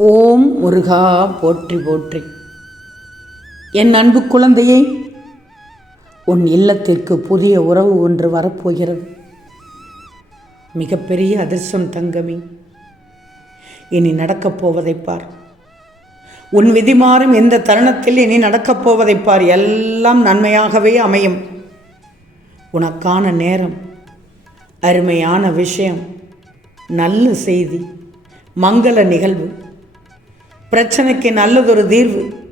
ஓம் முருகா போற்றி போற்றி. என் அன்பு குழந்தையே உன் இல்லத்திற்கு புதிய உறவு ஒன்று வரப்போகிறது. மிகப்பெரிய அதிர்ஷ்டம் தங்கமி. இனி நடக்கப் போவதைப் பார். உன் விதி மாறும் எந்த தருணத்தில் இனி நடக்கப் போவதைப் பார். எல்லாம் நன்மையாகவே அமையும். உனக்கான நேரம் அருமையான விஷயம் நல்ல செய்தி மங்கள நிகழ்வு. பிரச்சனைக்கு நல்லதொரு தீர்வு.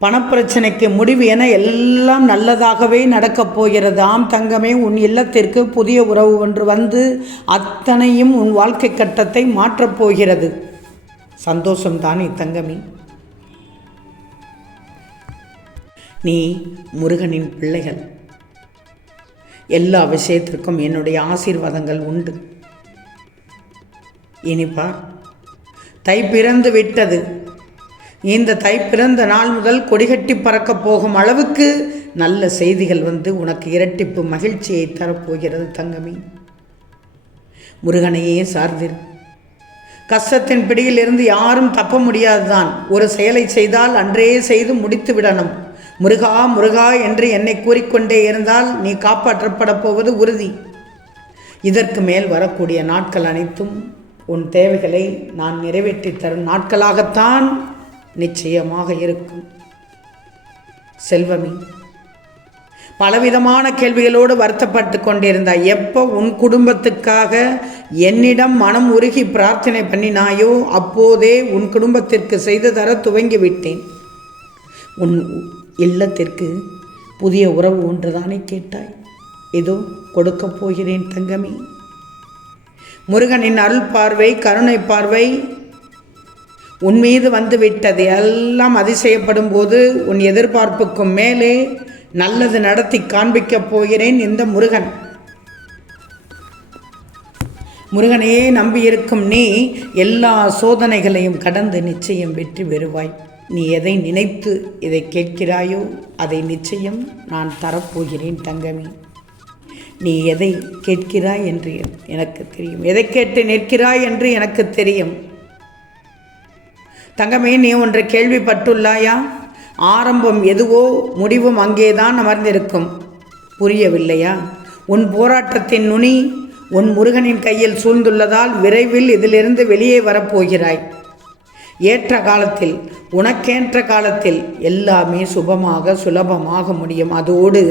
பணப்பிரச்சனைக்கு முடிவு என எல்லாம் நல்லதாகவே நடக்கப் போகிறது. ஆம் தங்கமே உன் இல்லத்திற்கு புதிய உறவு ஒன்று வந்து அத்தனையும் உன் வாழ்க்கை கட்டத்தை மாற்றப் போகிறது. சந்தோஷம்தானே தங்கமே. நீ முருகனின் பிள்ளைகள். எல்லா விஷயத்திற்கும் என்னுடைய ஆசீர்வாதங்கள் உண்டு. இனிப்பா தை பிறந்து விட்டது. இந்த தை பிறந்த நாள் முதல் கொடிகட்டி பறக்கப் போகும் அளவுக்கு நல்ல செய்திகள் வந்து உனக்கு இரட்டிப்பு மகிழ்ச்சியை தரப்போகிறது தங்கமி. முருகனையே சார்ந்திரு. கஷ்டத்தின் பிடியிலிருந்து யாரும் தப்ப முடியாதுதான். ஒரு செயலை செய்தால் அன்றே செய்து முடித்து விடணும். முருகா முருகா என்று என்னை கூறிக்கொண்டே இருந்தால் நீ காப்பாற்றப்பட போவது உறுதி. இதற்கு மேல் வரக்கூடிய நாட்கள் அனைத்தும் உன் தேவைகளை நான் நிறைவேற்றி தரும் நாட்களாகத்தான் நிச்சயமாக இருக்கும். செல்வமி பலவிதமான கேள்விகளோடு வருத்தப்பட்டு கொண்டிருந்தாய். எப்போ உன் குடும்பத்துக்காக என்னிடம் மனம் உருகி பிரார்த்தனை பண்ணினாயோ அப்போதே உன் குடும்பத்திற்கு செய்து தர துவங்கி விட்டேன் உன் இல்லத்திற்கு புதிய உறவு ஒன்றுதானே கேட்டாய். இதோ கொடுக்கப் போகிறேன் தங்கமே. முருகனின் அருள் பார்வை கருணை பார்வை உன் மீது வந்துவிட்டது. எல்லாம் அதிசயப்படும் போது உன் எதிர்பார்ப்புக்கும் மேலே நல்லது நடத்தி காண்பிக்கப் போகிறேன் இந்த முருகன். முருகனையே நம்பியிருக்கும் நீ எல்லா சோதனைகளையும் கடந்து நிச்சயம் வெற்றி பெறுவாய். நீ எதை நினைத்து இதை கேட்கிறாயோ அதை நிச்சயம் நான் தரப்போகிறேன் தங்கமி. நீ எதை கேட்கிறாய் என்று எனக்கு தெரியும். எதை கேட்டு நிற்கிறாய் என்று எனக்கு தெரியும். தங்கமே நீ ஒன்று கேள்விப்பட்டுள்ளாயா? ஆரம்பம் எதுவோ முடிவும் அங்கேதான் அமர்ந்திருக்கும். புரியவில்லையா? உன் போராட்டத்தின் நுனி உன் முருகனின் கையில் சூழ்ந்துள்ளதால் விரைவில் இதிலிருந்து வெளியே வரப்போகிறாய். ஏற்ற காலத்தில் உனக்கேற்ற காலத்தில் எல்லாமே சுபமாக சுலபமாக முடியும். அதோடு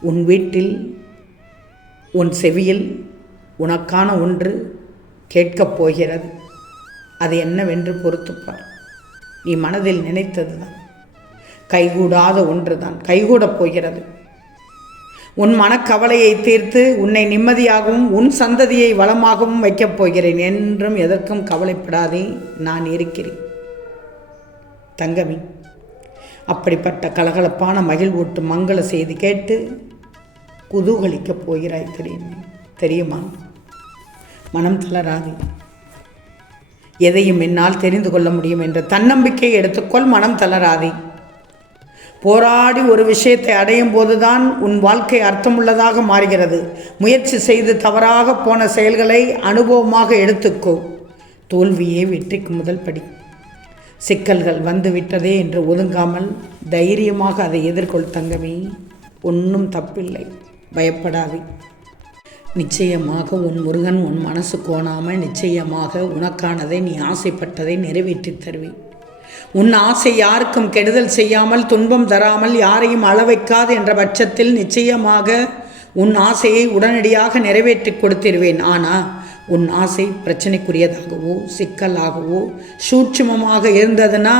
உன் வீட்டில் உன் செவியில் உனக்கான ஒன்று கேட்கப் போகிறது. அது என்னவென்று பொறுத்துப்பார் நீ மனதில் நினைத்தது தான் கைகூடாத ஒன்று தான் கைகூடப் போகிறது. உன் மனக்கவலையை தீர்த்து உன்னை நிம்மதியாகவும் உன் சந்ததியை வளமாகவும் வைக்கப் போகிறேன் என்றும் எதற்கும் கவலைப்படாதே நான் இருக்கிறேன். தங்கமி அப்படிப்பட்ட கலகலப்பான மகிழ்வூட்டு மங்கள செய்தி கேட்டு குதூகலிக்கப் போகிறாய் தெரியும்? தெரியுமா? மனம் தளராது. எதையும் என்னால் தெரிந்து கொள்ள முடியும் என்ற தன்னம்பிக்கை எடுத்துக்கொள் மனம் தளராதே. போராடி ஒரு விஷயத்தை அடையும் போதுதான் உன் வாழ்க்கை அர்த்தமுள்ளதாக மாறுகிறது. முயற்சி செய்து தவறாக போன செயல்களை அனுபவமாக எடுத்துக்கோ. தோல்வியே வெற்றிக்கு முதல் படி. சிக்கல்கள் வந்து விட்டதே என்று ஒதுங்காமல் தைரியமாக அதை எதிர்கொள் தங்கமே. ஒன்றும் தப்பில்லை. பயப்படாதே. நிச்சயமாக உன் முருகன் உன் மனசு கோணாமல் நிச்சயமாக உனக்கானதை நீ ஆசைப்பட்டதை நிறைவேற்றித் தருவேன் உன் ஆசை யாருக்கும் கெடுதல் செய்யாமல் துன்பம் தராமல் யாரையும் அளவைக்காது என்ற பட்சத்தில் நிச்சயமாக உன் ஆசையை உடனடியாக நிறைவேற்றி கொடுத்திருவேன். ஆனால் உன் ஆசை பிரச்சனைக்குரியதாகவோ சிக்கலாகவோ சூட்சுமமாக இருந்ததுன்னா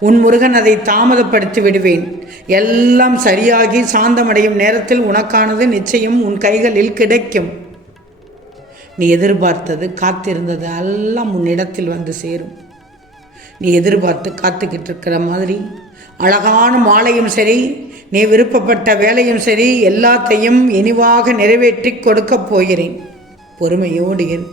உன் முருகன் அதை தாமதப்படுத்தி விடுவேன். எல்லாம் சரியாகி சாந்தமடையும் நேரத்தில் உனக்கானது நிச்சயம் உன் கைகளில் கிடைக்கும். நீ எதிர்பார்த்தது காத்திருந்தது எல்லாம் உன்னிடத்தில் வந்து சேரும். நீ எதிர்பார்த்து காத்துக்கிட்டு இருக்கிற மாதிரி அழகான மாலையும் சரி நீ விருப்பப்பட்ட வேலையும் சரி எல்லாத்தையும் இனிவாக நிறைவேற்றி கொடுக்கப் போகிறேன். பொறுமையோடு இரு.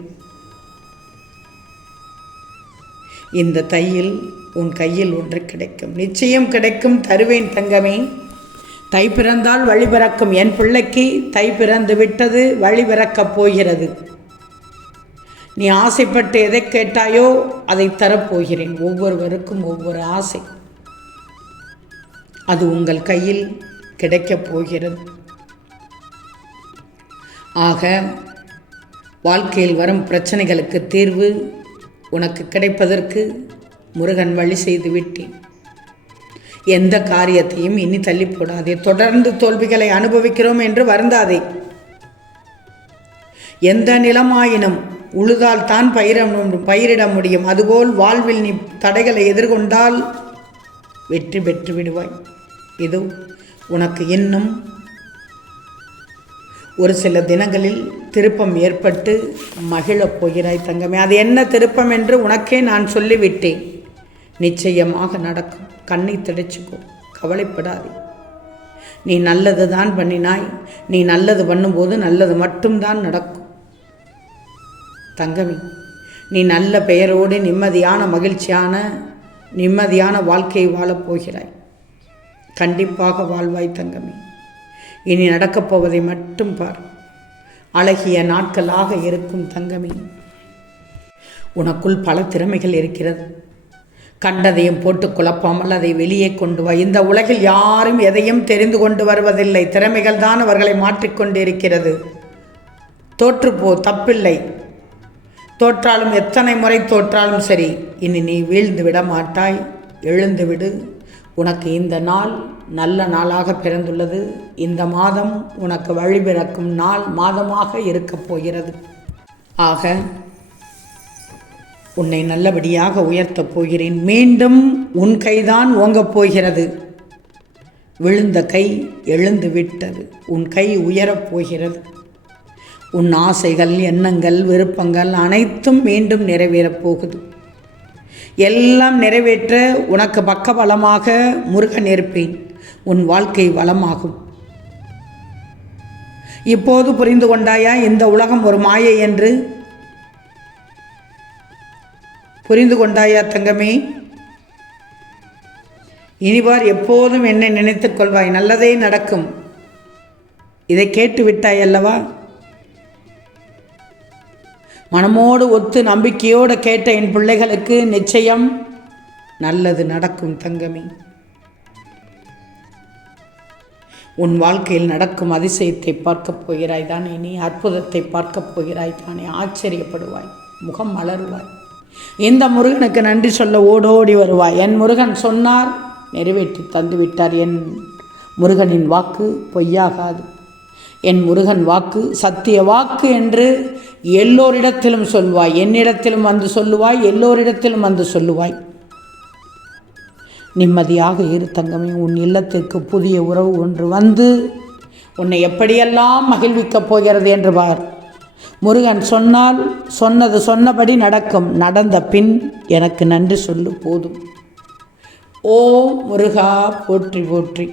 இந்த தையில் உன் கையில் ஒன்று கிடைக்கும். நிச்சயம் கிடைக்கும் தருவேன் தங்கமே. தை பிறந்தால் வழி பிறக்கும். என் பிள்ளைக்கு தை பிறந்து விட்டது வழி பிறக்கப் போகிறது. நீ ஆசைப்பட்டு எதை கேட்டாயோ அதை தரப்போகிறேன். ஒவ்வொருவருக்கும் ஒவ்வொரு ஆசை. அது உங்கள் கையில் கிடைக்கப் போகிறது. ஆக வாழ்க்கையில் வரும் பிரச்சனைகளுக்கு தீர்வு உனக்கு கிடைப்பதற்கு முருகன் வழி செய்து விட்டேன். எந்த காரியத்தையும் இனி தள்ளி போடாதே. தொடர்ந்து தோல்விகளை அனுபவிக்கிறோம் என்று வருந்தாதே. எந்த நிலமாயினும் உழுதால் தான் பயிர பயிரிட முடியும். அதுபோல் வாழ்வில் நீ தடைகளை எதிர்கொண்டால் வெற்றி பெற்று விடுவாய். இது உனக்கு இன்னும் ஒரு சில தினங்களில் திருப்பம் ஏற்பட்டு மகிழப் போகிறாய் தங்கமே. அது என்ன திருப்பம் என்று உனக்கே நான் சொல்லிவிட்டேன். நிச்சயமாக நடக்கும். கண்ணை திடைச்சிக்கோ. கவலைப்படாதே. நீ நல்லது தான் பண்ணினாய். நீ நல்லது பண்ணும்போது நல்லது மட்டும்தான் நடக்கும். தங்கமி நீ நல்ல பெயரோடு நிம்மதியான மகிழ்ச்சியான நிம்மதியான வாழ்க்கையை வாழப் போகிறாய். கண்டிப்பாக வாழ்வாய் தங்கமி. இனி நடக்கப் போவதை மட்டும் பார். அழகிய நாட்களாக இருக்கும் தங்கமே. உனக்குள் பல திறமைகள் இருக்கிறது. கண்டதையும் போட்டு குழப்பாமல் அதை வெளியே கொண்டு வா. இந்த உலகில் யாரும் எதையும் தெரிந்து கொண்டு வருவதில்லை. திறமைகள் தான் அவர்களை மாற்றிக்கொண்டிருக்கிறது தோற்றுப்போ தப்பில்லை. தோற்றாலும் எத்தனை முறை தோற்றாலும் சரி இனி நீ வீழ்ந்து விட மாட்டாய். எழுந்து விடு. உனக்கு இந்த நாள் நல்ல நாளாக பிறந்துள்ளது. இந்த மாதம் உனக்கு வழிபிறக்கும் நாள் மாதமாக இருக்கப் போகிறது. ஆக உன்னை நல்லபடியாக உயர்த்தப் போகிறேன். மீண்டும் உன் கைதான் ஓங்கப் போகிறது. விழுந்த கை எழுந்து விட்டது. உன் கை உயரப் போகிறது. உன் ஆசைகள் எண்ணங்கள் விருப்பங்கள் அனைத்தும் மீண்டும் நிறைவேறப் போகுது. எல்லாம் நிறைவேற்ற உனக்கு பக்கபலமாக முருகன் இருப்பேன். உன் வாழ்க்கை வளமாகும். இப்போது புரிந்து கொண்டாயா இந்த உலகம் ஒரு மாயை என்று? புரிந்து கொண்டாயா தங்கமே? இனிவார் எப்போதும் என்னை நினைத்துக் கொள்வாய் நல்லதே நடக்கும். இதை கேட்டு விட்டாய் அல்லவா? மனமோடு ஒத்து நம்பிக்கையோடு கேட்ட என் பிள்ளைகளுக்கு நிச்சயம் நல்லது நடக்கும் தங்கமே. உன் வாழ்க்கையில் நடக்கும் அதிசயத்தை பார்க்கப் போகிறாய் தானே? நீ அற்புதத்தை பார்க்கப் போகிறாய் தானே? ஆச்சரியப்படுவாய் முகம் மலருவாய். இந்த முருகனுக்கு நன்றி சொல்ல ஓடோடி வருவாய்? என் முருகன் சொன்னார் நிறைவேற்றி தந்துவிட்டார். என் முருகனின் வாக்கு பொய்யாகாது. என் முருகன் வாக்கு சத்திய வாக்கு என்று எல்லோரிடத்திலும் சொல்வாய். என்னிடத்திலும் வந்து சொல்லுவாய் எல்லோரிடத்திலும் வந்து சொல்லுவாய். நிம்மதியாக இரு தங்கமே உன் இல்லத்திற்கு புதிய உறவு ஒன்று வந்து உன்னை எப்படியெல்லாம் மகிழ்விக்கப் போகிறது என்று பார். முருகன் சொன்னால் சொன்னது சொன்னபடி நடக்கும். நடந்த பின் எனக்கு நன்றி சொல்லு போதும். ஓ முருகா போற்றி போற்றி.